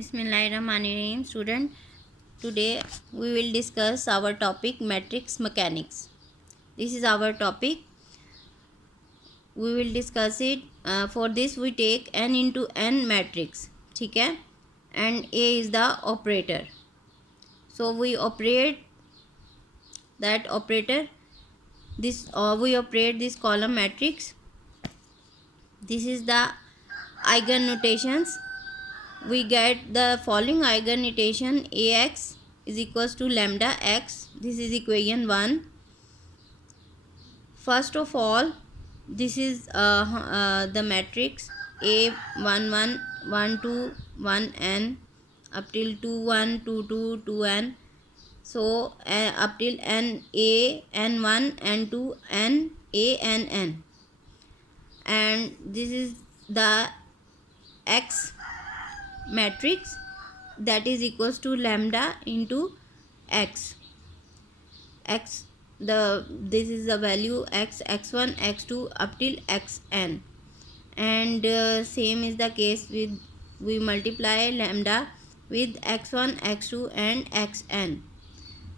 Bismillahirrahmanirrahim. Student, today we will discuss our topic matrix mechanics. This is our topic. We will discuss it. For this we take n into n matrix. ठीक है? And A is the operator. So we operate that operator. We operate this column matrix. This is the eigen notations. We get the following eigen notation: ax is equals to lambda x. This is equation 1. First of all, this is the matrix a 1 1 1 2 1 n up till 2 1 2 2 2 n. So up till n a n 1 n 2 n a n n, and this is the x matrix that is equals to lambda into x. This is the value x, x1, x2 up till xn, and same is the case with we multiply lambda with x1, x2 and xn.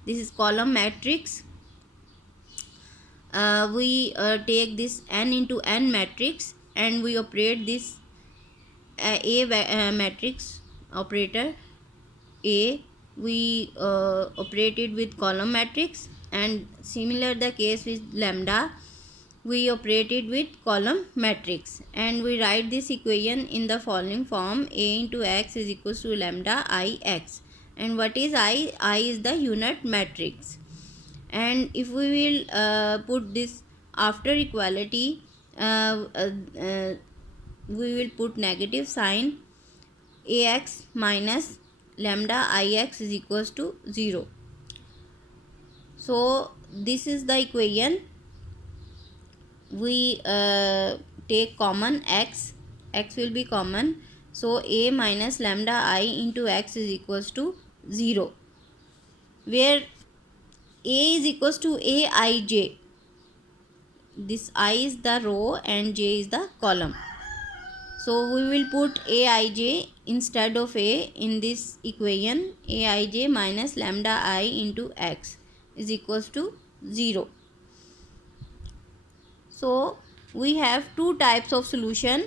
This is column matrix. We take this n into n matrix and we operate this matrix operator a. We operate it with column matrix, and similar the case with lambda, we operate it with column matrix, and we write this equation in the following form: a into x is equals to lambda I x. And what is I? I is the unit matrix. And if we will put this after equality, we will put negative sign. Ax minus lambda ix is equals to 0. So this is the equation. We take common x. X will be common. So a minus lambda I into x is equals to 0, where a is equals to aij. This I is the row and j is the column. So we will put aij instead of a in this equation. Aij minus lambda I into x is equals to 0. So we have two types of solution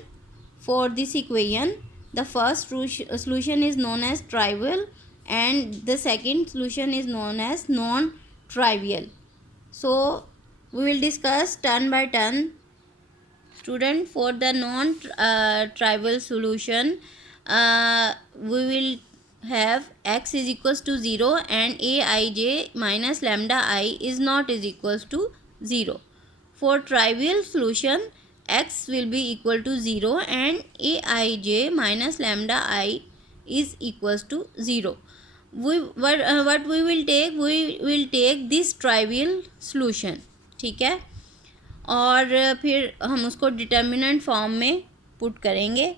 for this equation. The first solution is known as trivial, and the second solution is known as non-trivial. So we will discuss turn by turn. Student, for the non-trivial solution, we will have x is equals to 0 and aij minus lambda I is not is equals to 0. For trivial solution, x will be equal to 0 and aij minus lambda I is equals to 0. What we will take? We will take this trivial solution. ठीक है, और फिर हम उसको determinant form में put करेंगे.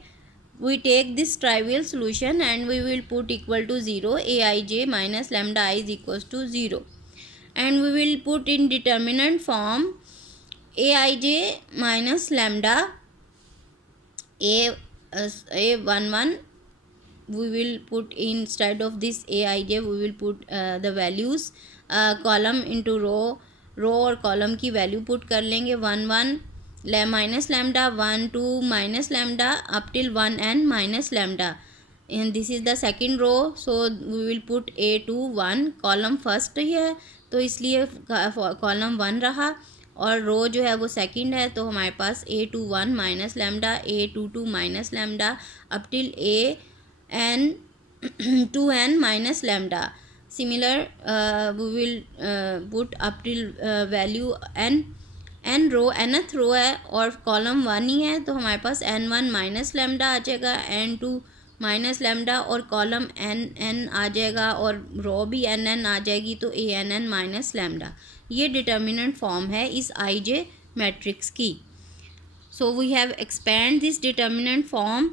We take this trivial solution and we will put equal to 0 a i j minus lambda I is equals to 0, and we will put in determinant form a i j minus lambda a 1 1. We will put instead of this aij we will put the values column into row और column की value put कर लेंगे. 1 1 minus lambda 1 2 minus lambda up till 1 n minus lambda, and this is the second row. So we will put a 2 1. Column first ही है तो इसलिए column 1 रहा, और रो जो है वो सेकंड है, तो हमारे पास a 2 1 minus lambda a 2 2 minus lambda up till a n 2 n minus lambda. Similar, we will put up till value n row nth row है और कॉलम 1 ही है, तो हमारे पास n1 माइनस लैम्डा आ जाएगा, n2 माइनस लैम्डा और column n आ जाएगा और रो भी n आ जाएगी, तो ann माइनस लैम्डा. ये डिटर्मिनेंट फॉर्म है इस ij मैट्रिक्स की. So we have expand this determinant form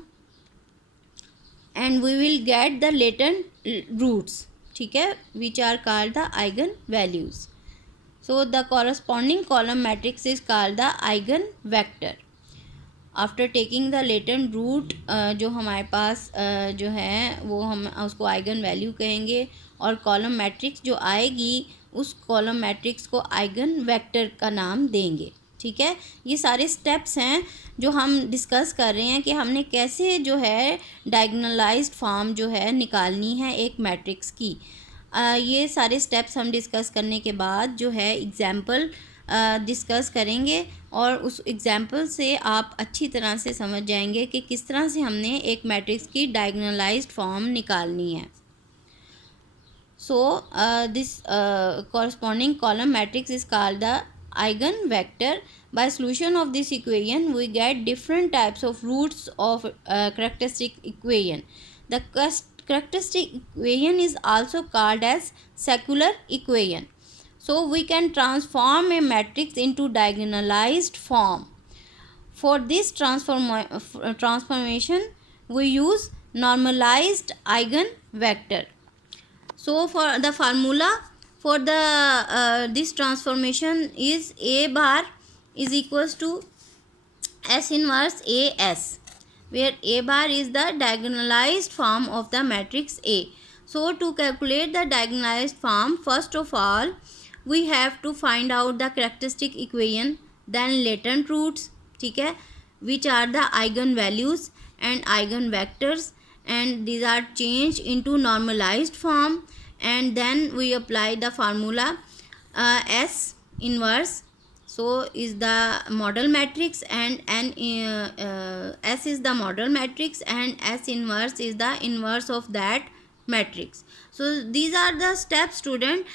and we will get the latent roots. ठीक है, which are called the eigen values. So the corresponding column matrix is called the eigen vector. After taking the latent root, जो हमारे पास जो है वो हम उसको eigen value कहेंगे, और कॉलम मैट्रिक्स जो आएगी उस कॉलम मैट्रिक्स को आइगन वेक्टर का नाम देंगे। ठीक है, ये सारे स्टेप्स हैं जो हम डिस्कस कर रहे हैं कि हमने कैसे जो है डायगोनलाइज्ड फॉर्म जो है निकालनी है एक मैट्रिक्स की। ये सारे स्टेप्स हम डिस्कस करने के बाद जो है एग्जाम्पल डिस्कस करेंगे, और उस एग्जाम्पल से आप अच्छी तरह से समझ जाएंगे कि किस तरह से हमने एक मैट्रिक्स की डायगोनलाइज्ड फॉर्म निकालनी है। So this corresponding column matrix is called the eigenvector. By solution of this equation we get different types of roots of characteristic equation. The characteristic equation is also called as secular equation. So we can transform a matrix into diagonalized form. For this transformation we use normalized eigenvector. So for the formula for the this transformation is A bar is equals to S inverse AS, where A bar is the diagonalized form of the matrix A. So to calculate the diagonalized form, first of all we have to find out the characteristic equation, then latent roots, ठीक है, which are the eigen values and eigen vectors, and these are changed into normalized form, and then we apply the formula S inverse, so is the model matrix, and S is the model matrix and S inverse is the inverse of that matrix. So these are the steps, student.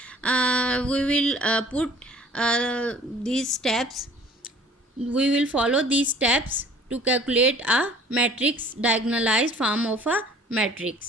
We will put these steps, we will follow these steps to calculate a matrix, diagonalized form of a matrix.